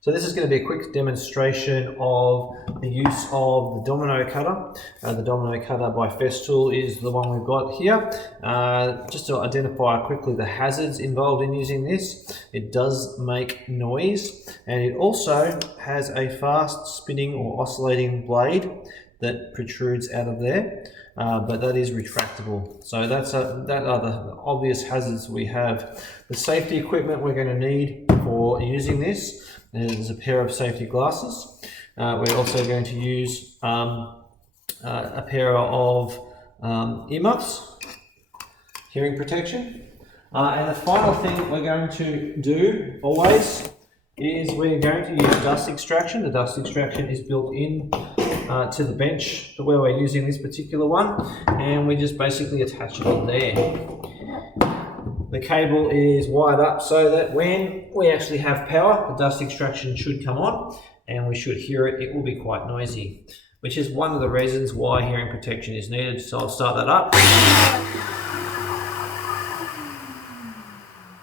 So this is going to be a quick demonstration of the use of the domino cutter. The domino cutter by Festool is the one we've got here. Just to identify quickly the hazards involved in using this. It does make noise, and it also has a fast spinning or oscillating blade that protrudes out of there, but that is retractable. So that are the obvious hazards we have. The safety equipment we're going to need for using this is a pair of safety glasses. We're also going to use a pair of earmuffs, hearing protection. And the final thing we're going to do always is we're going to use dust extraction. The dust extraction is built in to the bench where we're using this particular one, and we just basically attach it on there. The cable is wired up so that when we actually have power, the dust extraction should come on and we should hear it. It will be quite noisy, which is one of the reasons why hearing protection is needed. So I'll start that up.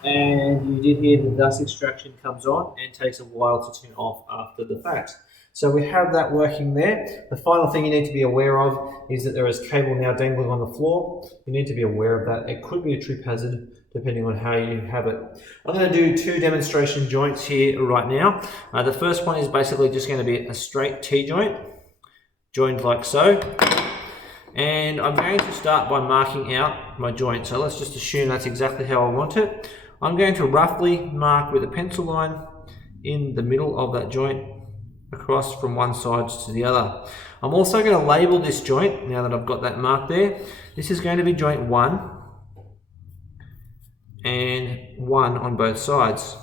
And you did hear the dust extraction comes on and takes a while to turn off after the fact. So we have that working there. The final thing you need to be aware of is that there is cable now dangling on the floor. You need to be aware of that. It could be a trip hazard depending on how you have it. I'm going to do two demonstration joints here right now. The first one is basically just going to be a straight T-joint, joined like so. And I'm going to start by marking out my joint. So let's just assume that's exactly how I want it. I'm going to roughly mark with a pencil line in the middle of that joint across from one side to the other. I'm also going to label this joint now that I've got that marked there. This is going to be joint 1 and 1 on both sides.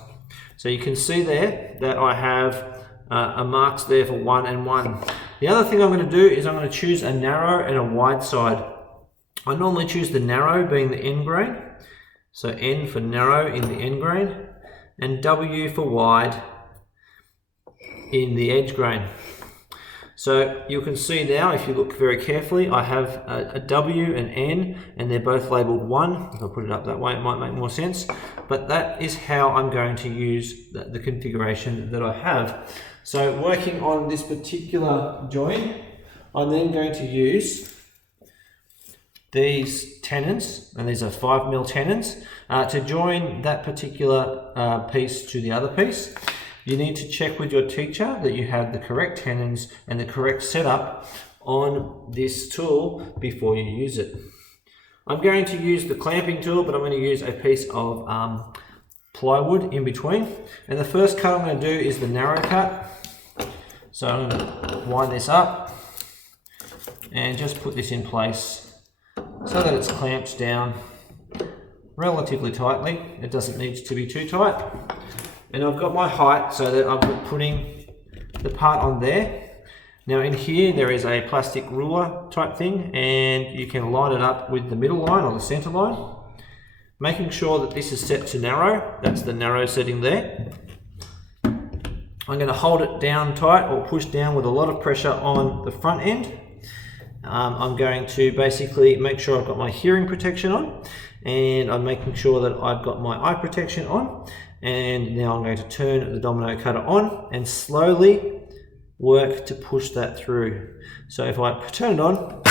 So you can see there that I have marks there for 1 and 1. The other thing I'm going to do is I'm going to choose a narrow and a wide side. I normally choose the narrow being the end grain. So N for narrow in the end grain and W for wide in the edge grain. So you can see now, if you look very carefully, I have a W and N, and they're both labeled 1. If I put it up that way, it might make more sense. But that is how I'm going to use the configuration that I have. So working on this particular joint, I'm then going to use these tenons, and these are 5mm tenons, to join that particular piece to the other piece. You need to check with your teacher that you have the correct tenons and the correct setup on this tool before you use it. I'm going to use the clamping tool, but I'm going to use a piece of plywood in between. And the first cut I'm going to do is the narrow cut. So I'm going to wind this up and just put this in place so that it's clamped down relatively tightly. It doesn't need to be too tight. And I've got my height so that I'm putting the part on there. Now in here there is a plastic ruler type thing, and you can line it up with the middle line or the center line. Making sure that this is set to narrow, that's the narrow setting there. I'm going to hold it down tight or push down with a lot of pressure on the front end. I'm going to basically make sure I've got my hearing protection on, and I'm making sure that I've got my eye protection on. And now I'm going to turn the domino cutter on and slowly work to push that through. So if I turn it on,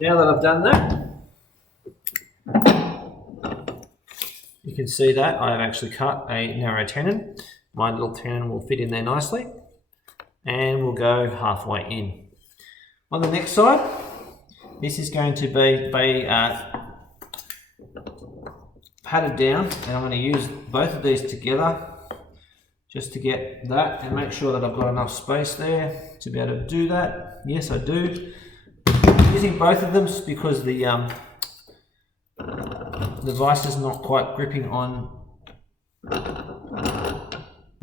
now that I've done that, you can see that I've actually cut a narrow tenon. My little tenon will fit in there nicely, and we'll go halfway in. On the next side, this is going to be padded down, and I'm going to use both of these together just to get that and make sure that I've got enough space there to be able to do that. Yes, I do. I'm using both of them just because the vise is not quite gripping on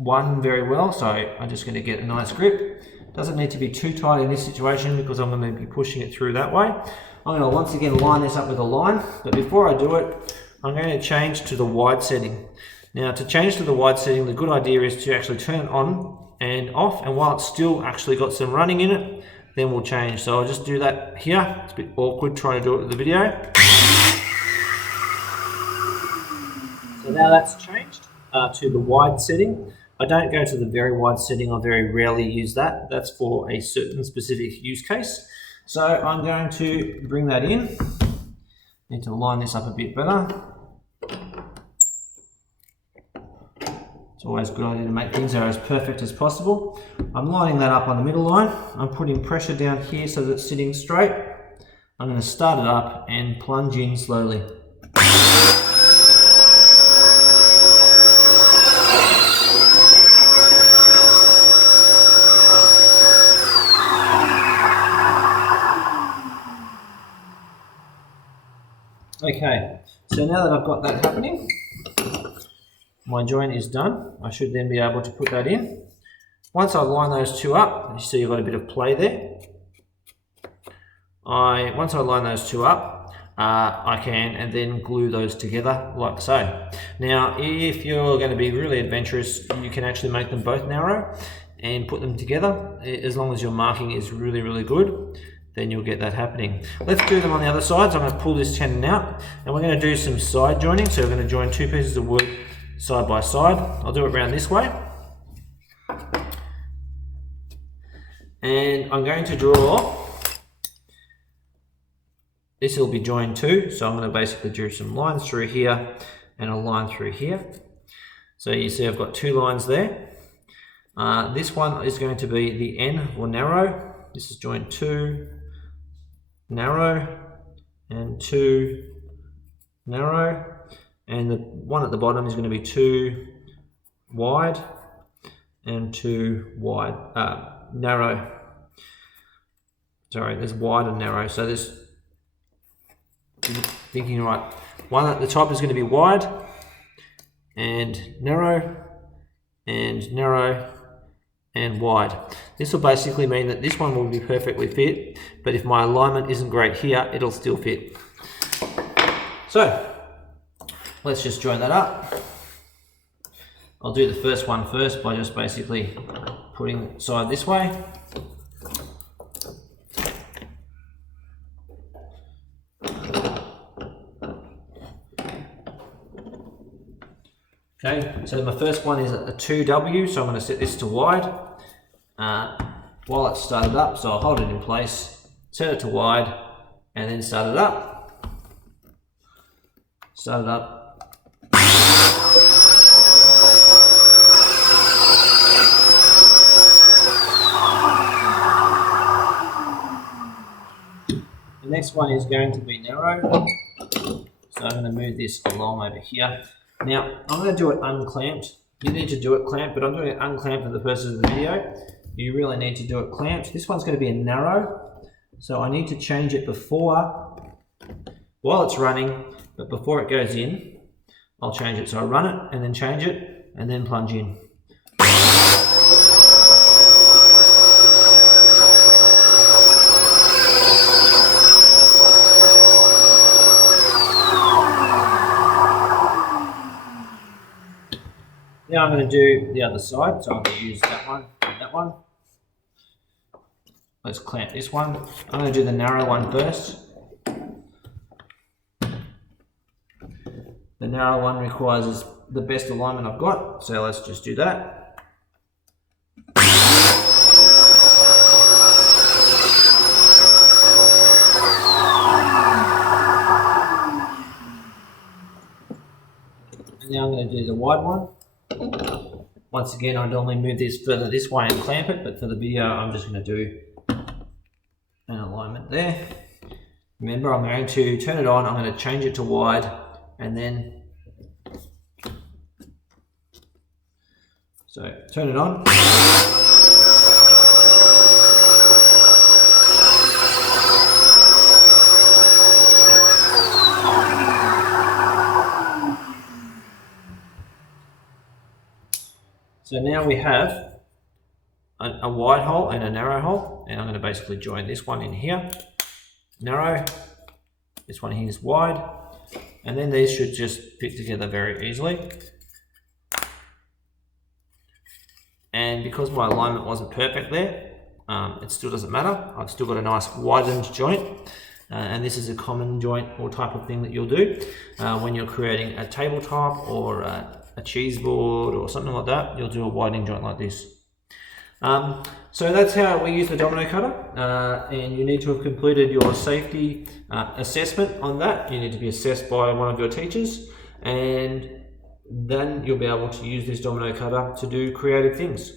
one very well, so I'm just going to get a nice grip. Doesn't need to be too tight in this situation because I'm going to be pushing it through that way. I'm going to once again line this up with a line, but before I do it, I'm going to change to the wide setting. Now to change to the wide setting, the good idea is to actually turn it on and off, and while it's still actually got some running in it, then we'll change. So I'll just do that here. It's a bit awkward trying to do it with the video. So now that's changed to the wide setting. I don't go to the very wide setting. I very rarely use that. That's for a certain specific use case. So I'm going to bring that in. Need to line this up a bit better. It's always a good idea to make things as perfect as possible. I'm lining that up on the middle line. I'm putting pressure down here so that it's sitting straight. I'm going to start it up and plunge in slowly. Okay, so now that I've got that happening, my joint is done. I should then be able to put that in. Once I line those two up, you see you've got a bit of play there. Once I line those two up, I can and then glue those together like so. Now, if you're going to be really adventurous, you can actually make them both narrow and put them together. As long as your marking is really, really good, then you'll get that happening. Let's do them on the other side. So I'm going to pull this tenon out and we're going to do some side joining. So we're going to join two pieces of wood side by side. I'll do it around this way. And I'm going to draw, this will be joined too. So I'm going to basically draw some lines through here and a line through here. So you see I've got two lines there. This one is going to be the N or narrow. This is joint 2, narrow, and 2, narrow. And the one at the bottom is going to be 2 wide and 2 wide, narrow. Sorry, there's wide and narrow. So there's, thinking right, one at the top is going to be wide and narrow and wide. This will basically mean that this one will be perfectly fit, but if my alignment isn't great here, it'll still fit. So let's just join that up. I'll do the first one first by just basically putting the side this way. Okay, so my first one is a 2W, so I'm going to set this to wide while it's started up. So I'll hold it in place, set it to wide, and then start it up. Start it up. The next one is going to be narrow, so I'm going to move this along over here. Now, I'm going to do it unclamped. You need to do it clamped, but I'm doing it unclamped for the purposes of the video. You really need to do it clamped. This one's going to be a narrow, so I need to change it before, while it's running, but before it goes in, I'll change it. So I run it and then change it and then plunge in. Now I'm going to do the other side, so I'm going to use that one and that one. Let's clamp this one. I'm going to do the narrow one first. The narrow one requires the best alignment I've got, so let's just do that. And now I'm going to do the wide one. Once again, I normally move this further this way and clamp it, but for the video, I'm just going to do an alignment there. Remember, I'm going to turn it on, I'm going to change it to wide, and then, so turn it on. So now we have a wide hole and a narrow hole, and I'm going to basically join this one in here, narrow, this one here is wide, and then these should just fit together very easily. And because my alignment wasn't perfect there, it still doesn't matter. I've still got a nice widened joint. And this is a common joint or type of thing that you'll do when you're creating a tabletop or a cheese board or something like that. You'll do a widening joint like this. So that's how we use the domino cutter, and you need to have completed your safety assessment on that. You need to be assessed by one of your teachers, and then you'll be able to use this domino cutter to do creative things.